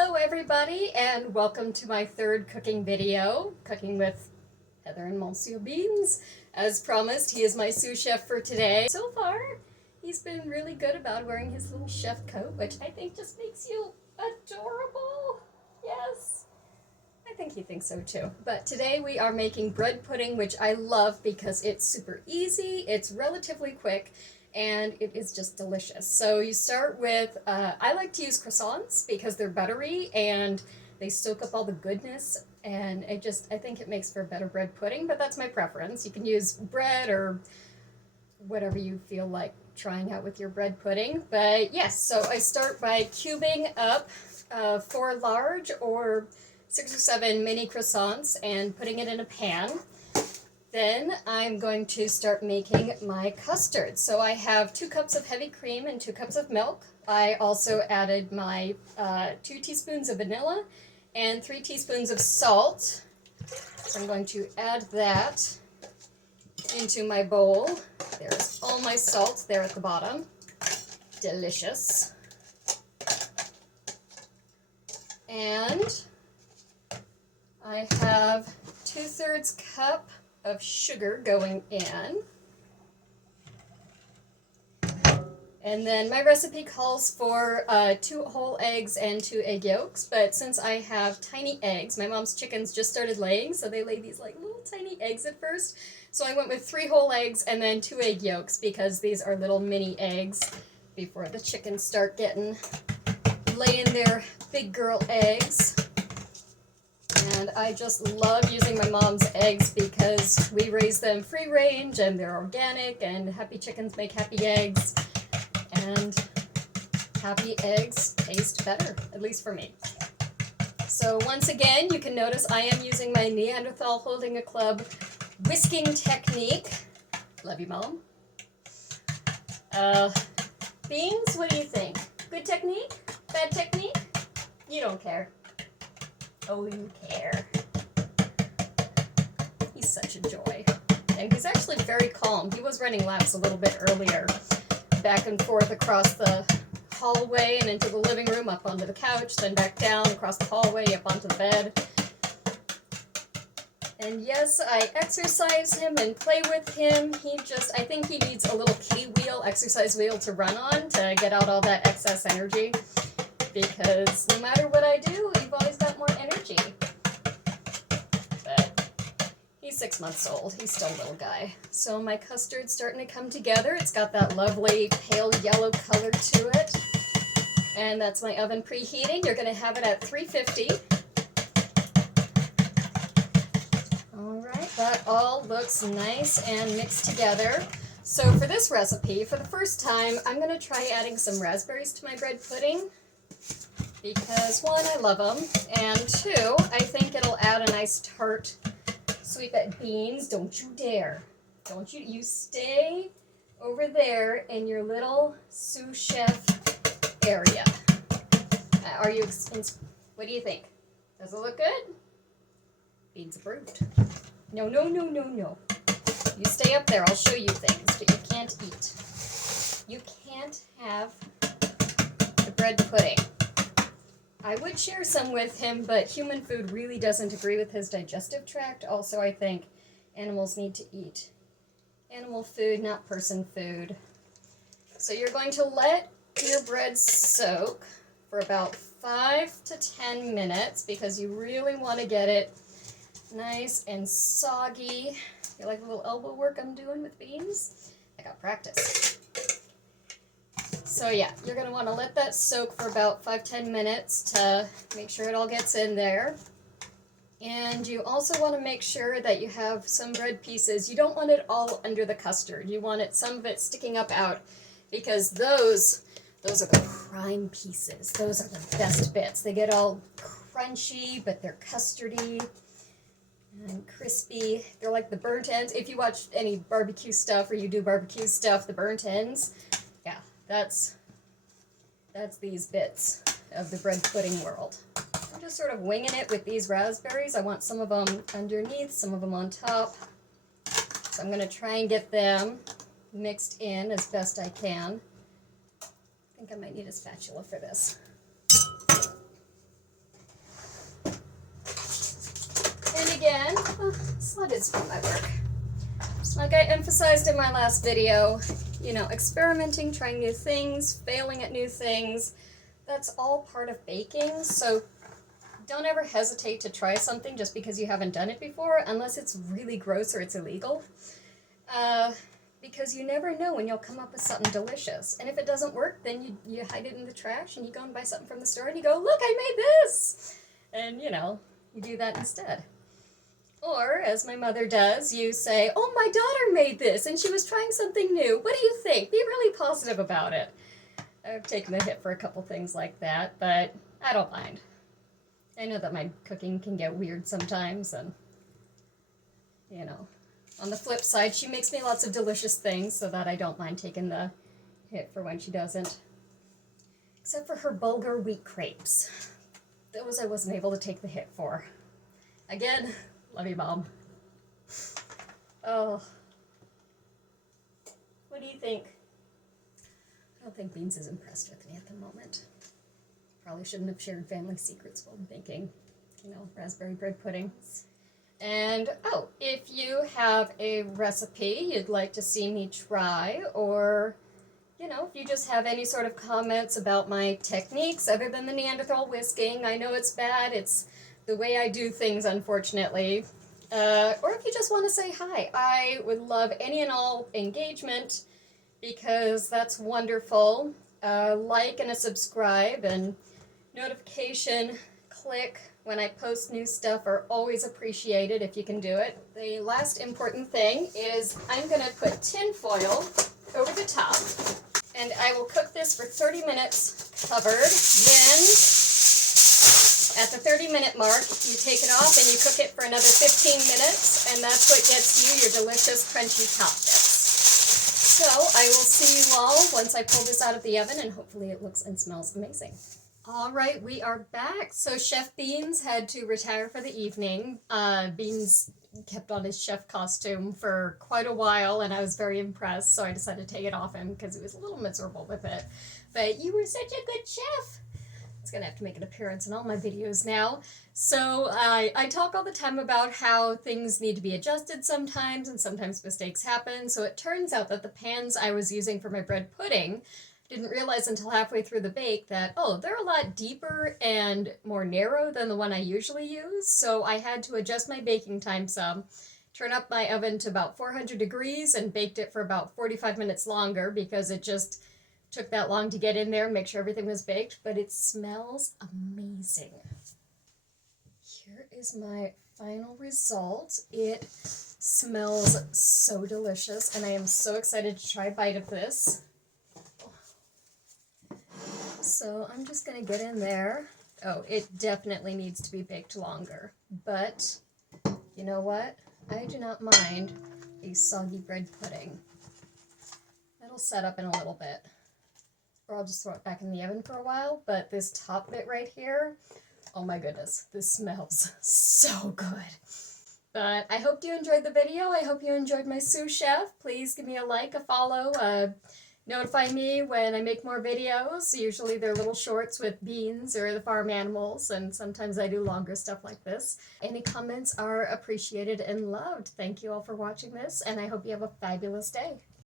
Hello everybody and welcome to my third cooking video, cooking with Heather and Monsieur Beans. As promised, he is my sous chef for today. So far, he's been really good about wearing his little chef coat, which I think just makes you adorable. Yes, I think he thinks so too. But today we are making bread pudding, which I love because it's super easy, it's relatively quick, and it is just delicious. So you start with, I like to use croissants because they're buttery and they soak up all the goodness, and I think it makes for a better bread pudding, but that's my preference. You can use bread or whatever you feel like trying out with your bread pudding. But yes, so I start by cubing up 4 large or 6 or 7 mini croissants and putting it in a pan. Then I'm going to start making my custard. So I have 2 cups of heavy cream and 2 cups of milk. I also added my 2 teaspoons of vanilla and 3 teaspoons of salt. So I'm going to add that into my bowl. There's all my salt there at the bottom. Delicious. And I have 2/3 cup of sugar going in. And then my recipe calls for 2 whole eggs and 2 egg yolks, but since I have tiny eggs, my mom's chickens just started laying, so they lay these like little tiny eggs at first. So I went with 3 whole eggs and then 2 egg yolks because these are little mini eggs before the chickens start laying their big girl eggs. And I just love using my mom's eggs because we raise them free range and they're organic, and happy chickens make happy eggs, and happy eggs taste better, at least for me. So once again, you can notice I am using my Neanderthal holding a club whisking technique. Love you, Mom. Beans, what do you think? Good technique? Bad technique? You don't care. Oh, you care. He's such a joy. And he's actually very calm. He was running laps a little bit earlier, back and forth across the hallway and into the living room, up onto the couch, then back down across the hallway, up onto the bed. And yes, I exercise him and play with him. I think he needs a little kitty wheel, exercise wheel to run on to get out all that excess energy. Because no matter what I do, you've always got more energy. But he's 6 months old. He's still a little guy. So my custard's starting to come together. It's got that lovely pale yellow color to it. And that's my oven preheating. You're going to have it at 350. Alright, that all looks nice and mixed together. So for this recipe, for the first time, I'm going to try adding some raspberries to my bread pudding. Because 1, I love them, and 2, I think it'll add a nice tart sweet beans. Don't you dare. Don't you stay over there in your little sous chef area. What do you think? Does it look good? Beans approved. No, no, no, no, no. You stay up there, I'll show you things, but you can't eat. You can't have the bread pudding. I would share some with him, but human food really doesn't agree with his digestive tract. Also, I think animals need to eat animal food, not person food. So you're going to let your bread soak for about 5 to 10 minutes because you really want to get it nice and soggy. You like the little elbow work I'm doing with beans? I got practice. So yeah, you're going to want to let that soak for about 5-10 minutes to make sure it all gets in there. And you also want to make sure that you have some bread pieces. You don't want it all under the custard. You want some of it sticking up out because those are the prime pieces. Those are the best bits. They get all crunchy, but they're custardy and crispy. They're like the burnt ends. If you watch any barbecue stuff or you do barbecue stuff, the burnt ends, yeah. That's these bits of the bread pudding world. I'm just sort of winging it with these raspberries. I want some of them underneath, some of them on top. So I'm going to try and get them mixed in as best I can. I think I might need a spatula for this. lot is from my work. Just like I emphasized in my last video, you know, experimenting, trying new things, failing at new things, that's all part of baking. So don't ever hesitate to try something just because you haven't done it before, unless it's really gross or it's illegal. Because you never know when you'll come up with something delicious. And if it doesn't work, then you hide it in the trash and you go and buy something from the store and you go, look, I made this! And, you know, you do that instead. Or, as my mother does, you say, oh, my daughter made this and she was trying something new. What do you think? Be really positive about it. I've taken a hit for a couple things like that, but I don't mind. I know that my cooking can get weird sometimes, and, you know, on the flip side, she makes me lots of delicious things so that I don't mind taking the hit for when she doesn't. Except for her bulgur wheat crepes. Those I wasn't able to take the hit for. Again, love you, Mom. Oh. What do you think? I don't think Beans is impressed with me at the moment. Probably shouldn't have shared family secrets while making, you know, raspberry bread pudding. And, oh, if you have a recipe you'd like to see me try, or, you know, if you just have any sort of comments about my techniques other than the Neanderthal whisking, I know it's bad, it's the way I do things, unfortunately. Or if you just want to say hi, I would love any and all engagement, because that's wonderful. Like and a subscribe and notification click when I post new stuff are always appreciated if you can do it. The last important thing is I'm going to put tin foil over the top, and I will cook this for 30 minutes covered. Then at the 30-minute mark, you take it off and you cook it for another 15 minutes, and that's what gets you your delicious crunchy top bits. So I will see you all once I pull this out of the oven, and hopefully it looks and smells amazing. All right, we are back. So Chef Beans had to retire for the evening. Beans kept on his chef costume for quite a while, and I was very impressed, so I decided to take it off him because he was a little miserable with it. But you were such a good chef. It's going to have to make an appearance in all my videos now. So I talk all the time about how things need to be adjusted sometimes, and sometimes mistakes happen. So it turns out that the pans I was using for my bread pudding, didn't realize until halfway through the bake that, oh, they're a lot deeper and more narrow than the one I usually use. So I had to adjust my baking time some, turn up my oven to about 400 degrees and baked it for about 45 minutes longer because it just took that long to get in there and make sure everything was baked. But it smells amazing. Here is my final result. It smells so delicious, and I am so excited to try a bite of this. So I'm just going to get in there. Oh, it definitely needs to be baked longer. But you know what? I do not mind a soggy bread pudding. It'll set up in a little bit. Or I'll just throw it back in the oven for a while. But this top bit right here, oh my goodness, this smells so good. But I hope you enjoyed the video. I hope you enjoyed my sous chef. Please give me a like, a follow, notify me when I make more videos. Usually they're little shorts with Beans or the farm animals, and sometimes I do longer stuff like this. Any comments are appreciated and loved. Thank you all for watching this, and I hope you have a fabulous day.